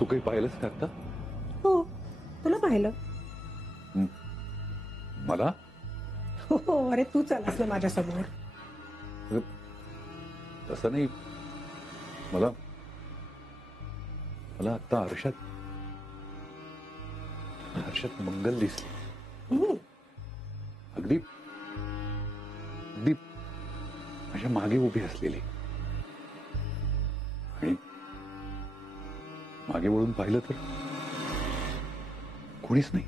तू काही पाहिलंस का आता? हो, तुला पाहिलं. मला? हो, अरे तू आलास ना माझ्या समोर. तसं नाही. मला मला आता हर्षात मंगल दिसली. अगदी अगदी माझ्या मागे उभी असलेली. आणि मागे वळून पाहिलं तर कोणीच नाही.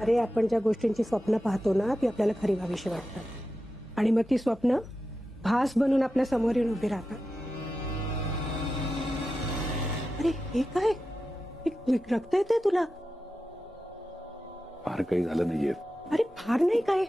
अरे आपण ज्या गोष्टींची स्वप्न पाहतो ना ती आपल्याला खरी व्हावीशी वाटतात. आणि मग ती स्वप्न भास बनून आपल्या समोर येऊन उभी राहतात. अरे हे काय? रक्त येतंय तुला? फार काही झालं नाहीये. अरे फार नाही काय.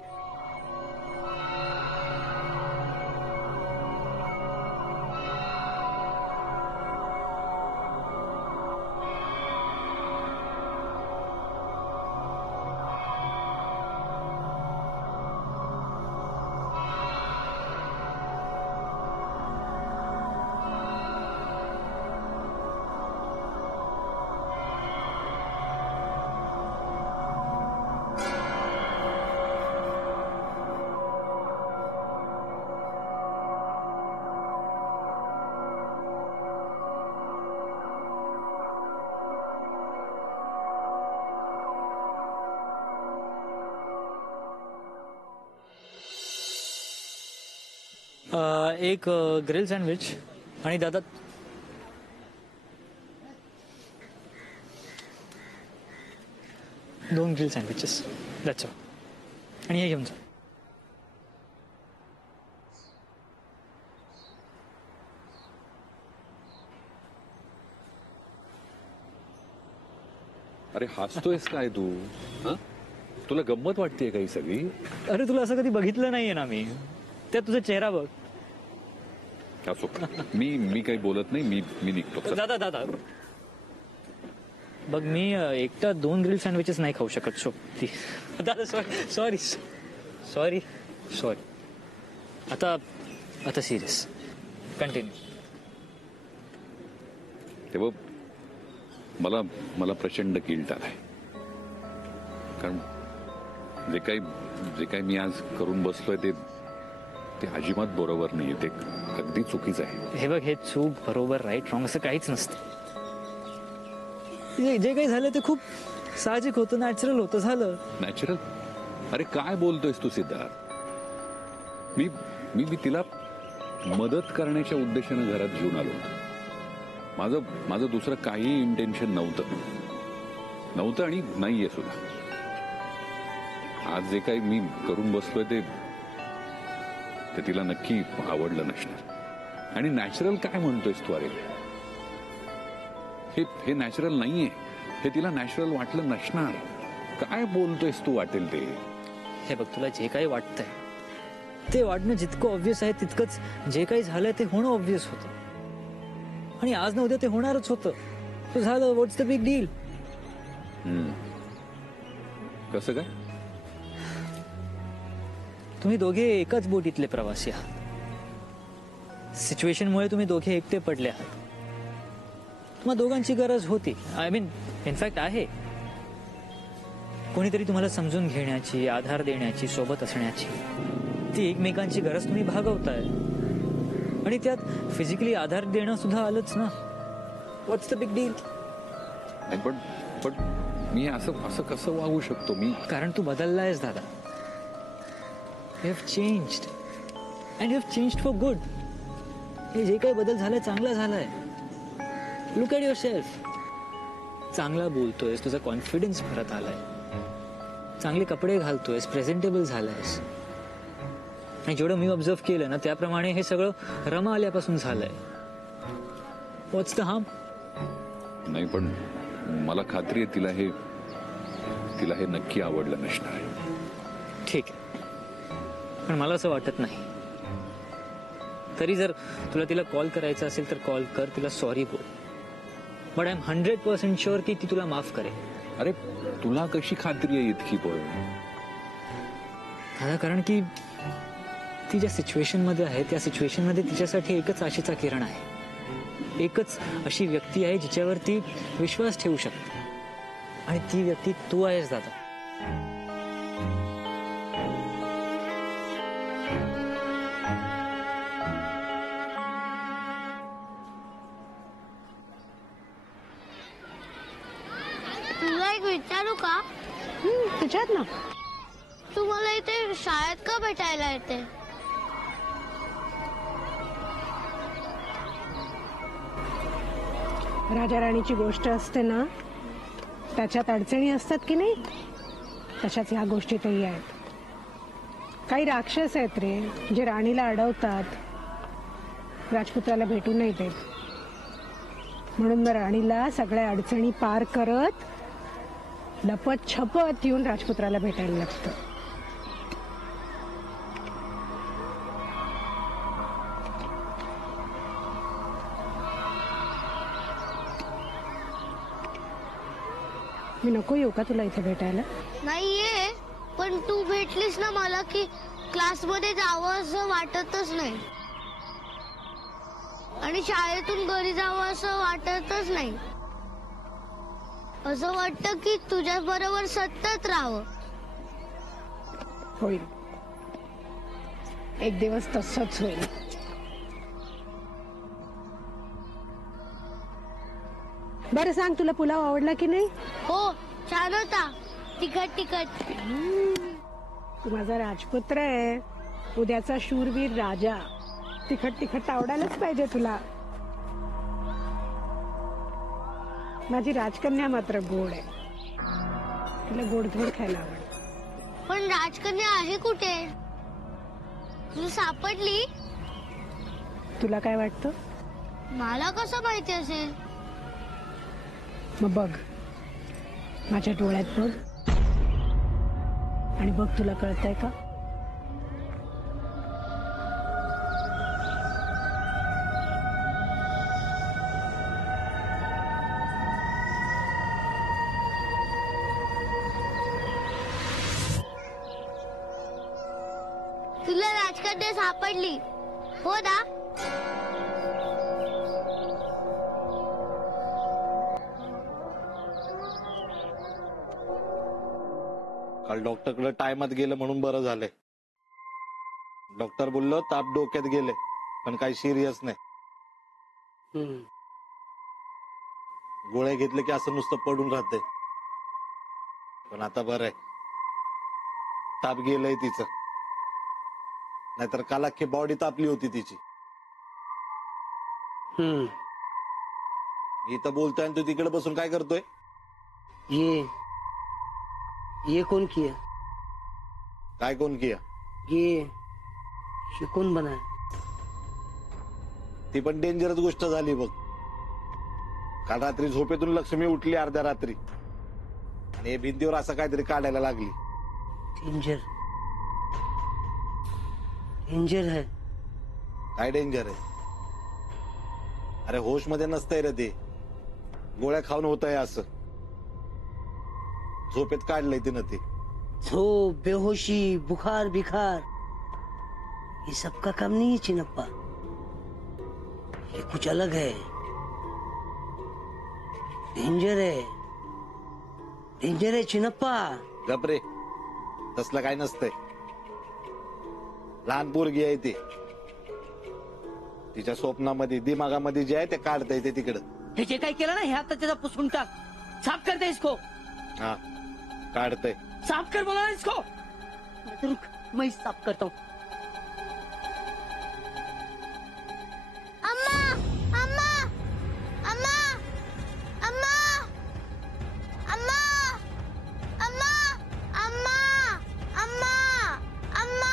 एक ग्रिल सँडविच आणि दादा 2 ग्रिल सँडविचेस. That's all. आणि हे घेऊन जा. अरे हसतोयस काय तू? तुला गंमत वाटतेय काही सगळी? अरे तुला असं कधी बघितलं नाहीये ना मी. त्यात तुझा चेहरा बघ. असो, मी काही बोलत नाही. मी निघतो. दादा दादा बघ, मी एकटा 2 ग्रिल सँडविचेस नाही खाऊ शकत. शोभती दादा. Sorry sorry sorry sorry. आता सिरियस कंटिन्यू. तेव्हा मला प्रचंड गिल्ट आलाय. कारण जे काही मी आज करून बसलोय ते अजिबात बरोबर नाही. ते अगदी चुकीचं आहे. हे बघ, हे चूक बरोबर राईट रॉंग असं काहीच नसतं. जे काही झालं ते खूप साहजिक होतं, नॅचरल होतं. झालं नॅचरल? अरे काय बोलतोयस तू सिद्धार्थ? मी तिला मदत करण्याच्या उद्देशाने घरात घेऊन आलो होतो. माझं दुसरं काही इंटेन्शन नव्हतं आणि नाहीये सुद्धा. आज जे काही मी करून बसलोय ते तिला नक्की आवडलं नसणार. आणि नॅचरल काय म्हणतोयस तू? अरे हे नॅचरल नाहीये. हे तिला नॅचरल वाटलं नसणार. काय बोलतोयस तू? वाटेल ते. हे बघ, तुला जे काही वाटतंय ते वाटणं जितकं ऑब्व्हियस आहे तितकंच जे काही झालंय ते होणं ऑब्व्हियस होतं. आणि आज न उद्या ते होणारच होतं. तो झालं. व्हॉट्स द बिग डील? कसं काय? तुम्ही दोघे एकाच बोटीतले प्रवासी आहात. सिच्युएशनमुळे तुम्ही दोघे एकटे पडले आहात. तुम्हाला दोघांची गरज होती. आय मीन इनफॅक्ट आहे. कोणीतरी तुम्हाला समजून घेण्याची, आधार देण्याची, सोबत असण्याची. ती एकमेकांची गरज तुम्ही भागवताय. आणि त्यात फिजिकली आधार देणं सुद्धा आलंच ना. व्हॉट्स द बिग डील? पण मी असं कसं वागू शकतो? कारण तू बदललायस दादा. You have changed. And you have changed for good. हे जे काही बदल झालाय चांगला झालाय. Look at yourself. चांगला बोलतोयस, तुझा कॉन्फिडन्स भरत आलाय. चांगले कपडे घालतोयस, प्रेझेंटेबल झालायस. आणि जेवढं मी ऑब्झर्व केलं ना त्याप्रमाणे हे सगळं रमा आल्यापासून झालंय. What's the harm? नाही, पण मला खात्री आहे तिला हे नक्की आवडलं नसणार. ठीक आहे, पण मला असं वाटत नाही. तरी जर तुला तिला कॉल करायचा असेल तर कॉल कर, तिला सॉरी बोल. बट आय एम 100% शुअर की ती तुला माफ करेल. अरे तुला कशी खात्री आहे इतकी? पण कारण की ती ज्या सिच्युएशन मध्ये आहे त्या सिच्युएशन मध्ये तिच्यासाठी एकच आशेचा किरण आहे. एकच अशी व्यक्ती आहे जिच्यावरती विश्वास ठेवू शकते, आणि ती व्यक्ती तू आहेस दादा. तुला एक विचारू का? तुझ्यात ना. तू मला इथे शाळेत का भेटायला येते? राजा राणीची गोष्ट असते ना, त्याच्यात अडचणी असतात की नाही, तशाच ह्या गोष्टीतही आहेत. काही राक्षस आहेत रे, जे राणीला अडवतात, राजपुत्राला भेटू नाही देत. म्हणून मग राणीला सगळ्या अडचणी पार करत लपत छपत येऊन राजपुत्राला भेटायला लागतं. मी नको येऊ का तुला इथे भेटायला? नाहीये, पण तू भेटलीस ना मला की क्लासमध्ये जावं असं वाटतच नाही, आणि शाळेतून घरी जावं असं वाटतच नाही. असं वाटतं की तुझ्या बरोबर सतत राहावं. होईल, एक दिवस तसंच होईल. बरं सांग, तुला पुलाव आवडला की नाही? हो, छान होता. तिखट तिखट. तू माझा राजपुत्र आहे, उद्याचा शूरवीर राजा. तिखट तिखट आवडायलाच पाहिजे तुला. माझी राजकन्या मात्र गोड आहे, तिला गोडधोड खायला आवडतं. पण राजकन्या आहे कुठे? तू सापडली? तुला काय वाटतं? मला कसं माहिती असेल? मग बघ, माझ्या डोळ्यात बघ आणि बघ तुला कळतंय का? तुला राजकन्या सापडली हो ना? काल डॉक्टरकडे टायमात गेलं म्हणून बरं झालंय. डॉक्टर बोललो ताप डोक्यात गेले, पण काही सिरियस नाही. गोळ्या घेतले की असं नुसतं पडून राहते, पण आता बरं आहे. ताप गेलंय तिचं, नाहीतर काल अख्खी बॉडी तापली होती तिची. मी इथं बोलतोय आणि तू तिकडे बसून काय करतोय? ये कौन किया? काय कोण किया? ये कौन बनाया? ती पण डेंजरस गोष्ट झाली बघ. काल रात्री झोपेतून लक्ष्मी उठली अर्ध्या रात्री आणि हे भिंतीवर असं काहीतरी काढायला लागली. डेंजर डेंजर है. काय डेंजर आहे? अरे होश मध्ये नसतंय रे ते, गोळ्या खाऊन होत आहे असं. झोपेत काढलंय तिनं ते. तो बेहोशी बुखार बिखार ये सब का काम नहीं है चिनप्पा, ये कुछ अलग है. डेंजर है चिनप्पा. गपरे, तसलं काय नसतंय. लहान पोरगी आहे ती, तिच्या स्वप्नामध्ये दिमागामध्ये जे आहे ते काढता येते तिकडं. हे जे काय केलं ना, हे आता त्याचा पुसून टाक. साफ कर दे इसको. हा, काढतय. साफ कर बोला ना इसको. रुक, मैं साफ करता हूँ. अम्मा अम्मा अम्मा अम्मा अम्मा अम्मा अम्मा अम्मा अम्मा.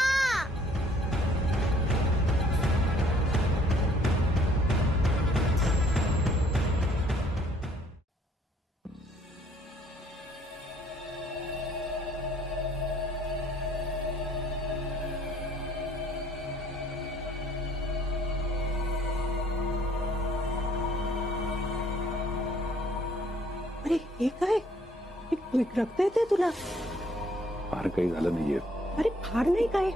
अरे हे काय? रक्त येते तुला? फार काही झालं नाहीये. अरे फार नाही काय,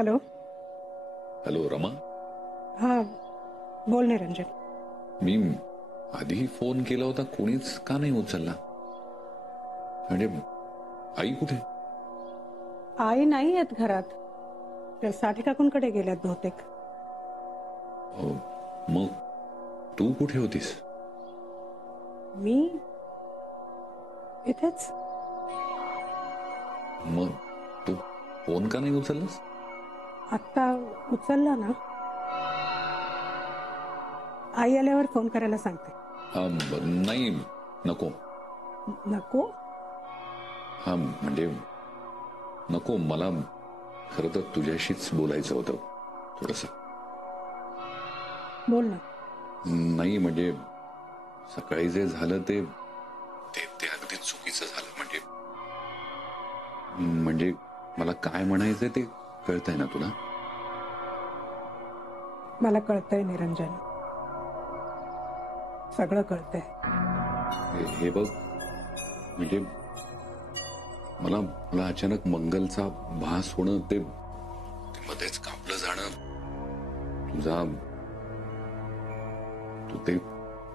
हॅलो. हॅलो रमा. हा बोल निरंजन. मी आधी फोन केला होता, कोणीच का नाही उचलला? म्हणजे आई कुठे? आई नाही आहेत घरात, ते साठी काकूंकडे गेल्यात बहुतेक. मग तू कुठे होतीस? मी इथेच. मग तू फोन का नाही उचललास? आत्ता उचलला ना. आई आल्यावर फोन करायला सांगते. नाही नको. नको? हा म्हणजे नको, मला खरं तर तुझ्याशीच बोलायचं होतं थोडस. बोल ना. नाही म्हणजे सकाळी जे झालं ते ते अगदी चुकीचं झालं. म्हणजे मला काय म्हणायचंय ते कळतंय ना तुला? मला कळतंय निरंजन, सगळं कळतंय. हे बघ, म्हणजे मला अचानक मंगलचा भास होणं, ते मध्येच कापलं जाणं, तू ते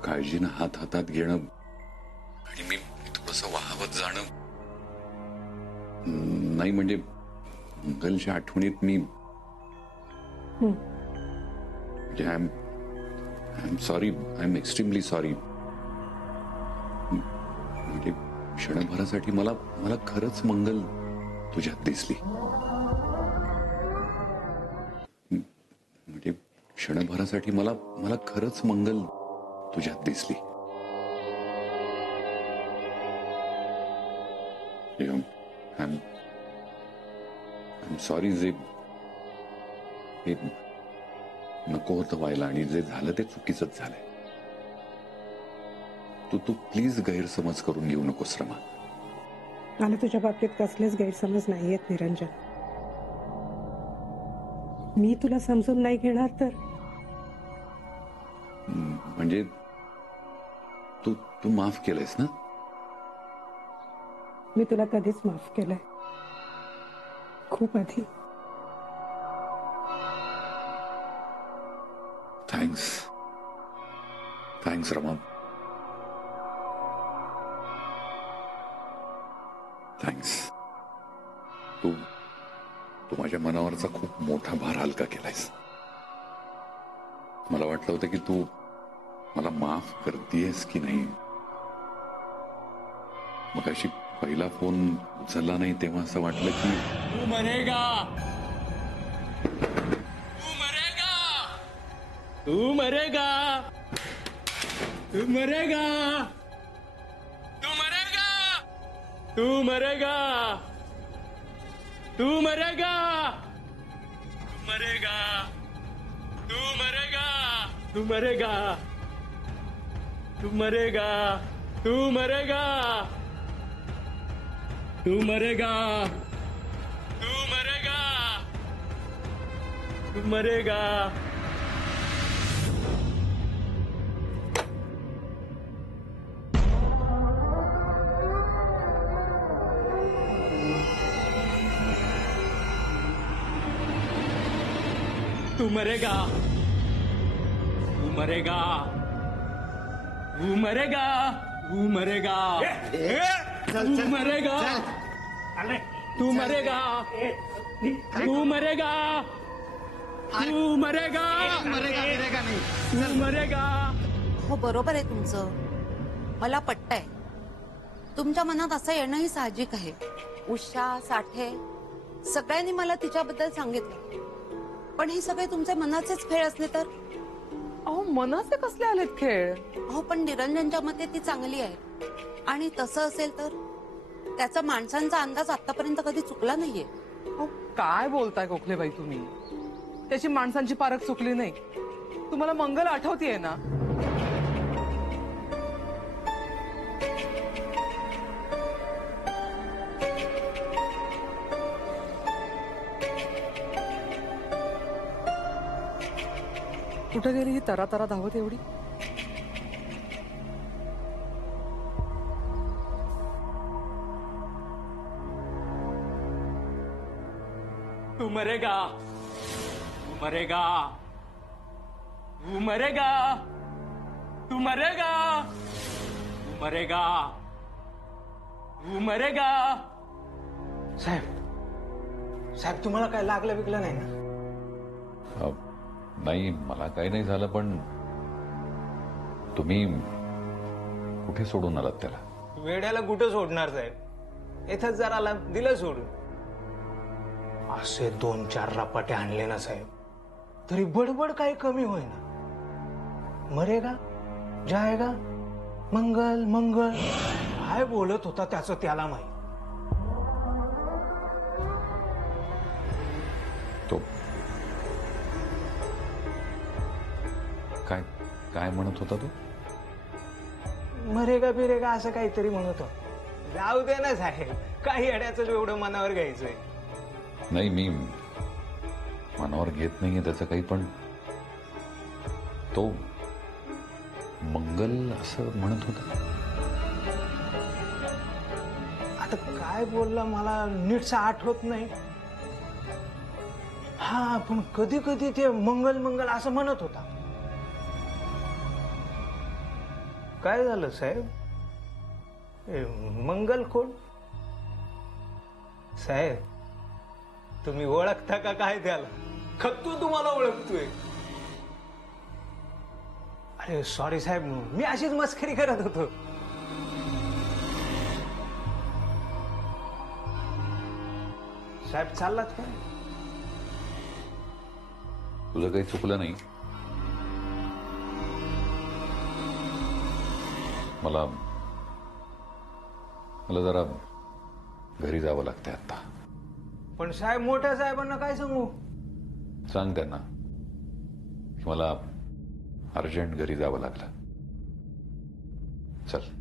काळजीनं हातात घेणं आणि मी थोडस वाहवत जाणं. नाही म्हणजे मंगलच्या आठवणीत मी म्हणजे I am sorry, I am extremely sorry. म्हणजे क्षणभरासाठी मला खरंच मंगल तुझ्यात दिसली. म्हणजे क्षणभरासाठी मला खरंच मंगल तुझ्यात दिसली. I am sorry. जे नको होतं व्हायला आणि जे झालं ते चुकीचंच झालंय. तू प्लीज गैरसमज करून घेऊ नकोस रमा. मला तुझ्या बाबतीत कसलेच गैरसमज नाहीयेत निरंजन. मी तुला समजून नाही घेणार तर? म्हणजे तू माफ केलंयस ना? मी तुला कधीच माफ केलंय, खूप आधी. थँक्स रमा. थँक्स. तू माझ्या मनावरचा खूप मोठा भार हलका केलायस. मला वाटलं होतं की तू मला माफ करतेयस की नाही. मग अशी पहिला फोन उचलला नाही तेव्हा असं वाटलं की तू मरेगा, तू मरेगा, तू मरेगा, तू मरेगा, तू मरेगा, तू मरेगा, तू मरेगा, मरेगा, तू मरेगा, तू मरेगा, तू मरेगा, तू मरेगा, तू मरेगा, तू मरेगा, तू मरेगा. तू मरेगा, तू मरेगा, तू मरेगा, तू मरेगा, तू मरेगा, तू मरेगा, तू मरेगा, तू मरेगा, तू मरेगा. हो बरोबर आहे तुमचं, मला पटतंय. तुमच्या मनात असं येणंही साहजिक आहे. उषा, साठे सगळ्यांनी मला तिच्याबद्दल सांगितलं, पण हे सगळे तुमचे मनाचेच खेळ असले तर? अहो मनाचे कसले आलेत खेळ? अहो पण निरंजनच्या मते ती चांगली आहे, आणि तसं असेल तर त्याचा माणसांचा अंदाज आतापर्यंत कधी चुकला नाहीये. अहो काय बोलताय गोखलेबाई तुम्ही? त्याची माणसांची पारख चुकली नाही. तुम्हाला मंगल आठवतीये ना? कुठे गेली ही तरा तरा धावत एवढी? तू मरेगा, मरेगा तू मरेगा तू मरेगा तू मरेगा तू मरेगा. साहेब साहेब तुम्हाला काय लागलं बिकलं नाही ना? नाही, मला काही नाही झालं, पण तुम्ही कुठे सोडून आलात त्याला? वेड्याला कुठं सोडणार साहेब, इथंच जरा दिलं सोडून. असे 2-4 रपाटे आणले ना साहेब, तरी बडबड काही कमी होईना. मरेगा जाएगा मंगल मंगल काय बोलत होता त्याचं त्याला माहित. तो काय काय म्हणत होता तो? मरेगा बिरेगा असं काहीतरी म्हणत होता. जाऊ दे ना साहेब, काही अड्याचं एवढं मनावर घ्यायचंय. नाही, मी मनावर घेत नाहीये त्याचं काही, पण तो मंगल असं म्हणत होता. आता काय बोलला मला नीटसा आठवत नाही. हा, पण कधी कधी ते मंगल मंगल असं म्हणत होता. काय झालं साहेब? मंगल कोण? साहेब तुम्ही ओळखता का काय त्याला? खत्तू तुम्हाला ओळखतोय. अरे सॉरी साहेब, मी अशीच मस्करी करत होतो. साहेब चाललात का? तुझं काही चुकलं नाही. मला जरा घरी जावं लागतंय आता. पण साहेब मोठ्या साहेबांना काय सांगू? सांग त्यांना की मला अर्जंट घरी जावं लागलं. चल.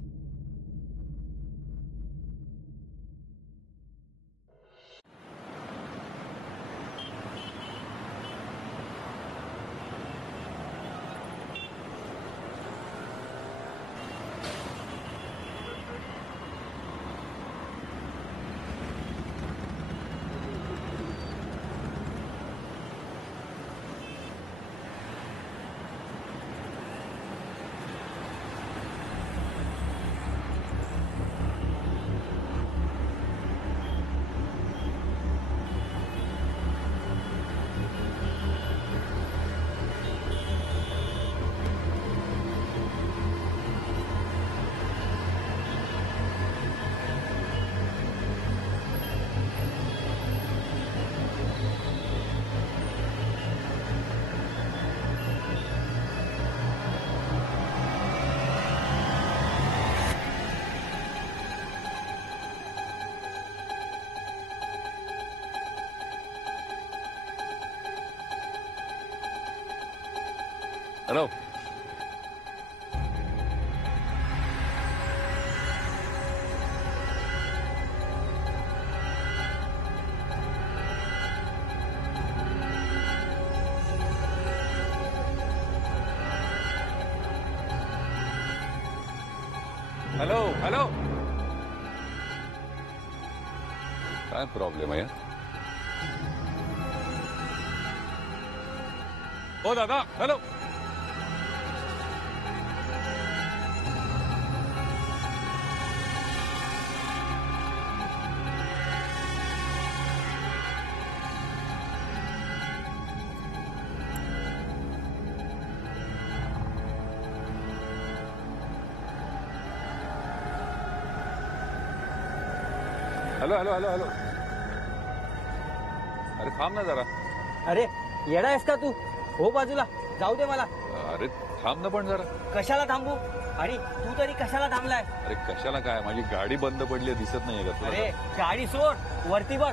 हॅलो. Hello hello. काय प्रॉब्लेम आहे? हो दादा. Hello. Hello hello hello hello. अरे थांब ना जरा. अरे येडा आहेस का तू? हो बाजूला, जाऊ दे मला. अरे थांब ना पण जरा. कशाला थांबू? आणि तू तरी कशाला थांबलाय? अरे कशाला काय, माझी गाडी बंद पडली दिसत नाहीये का तुला? अरे गाडी सोड, वरती बघ.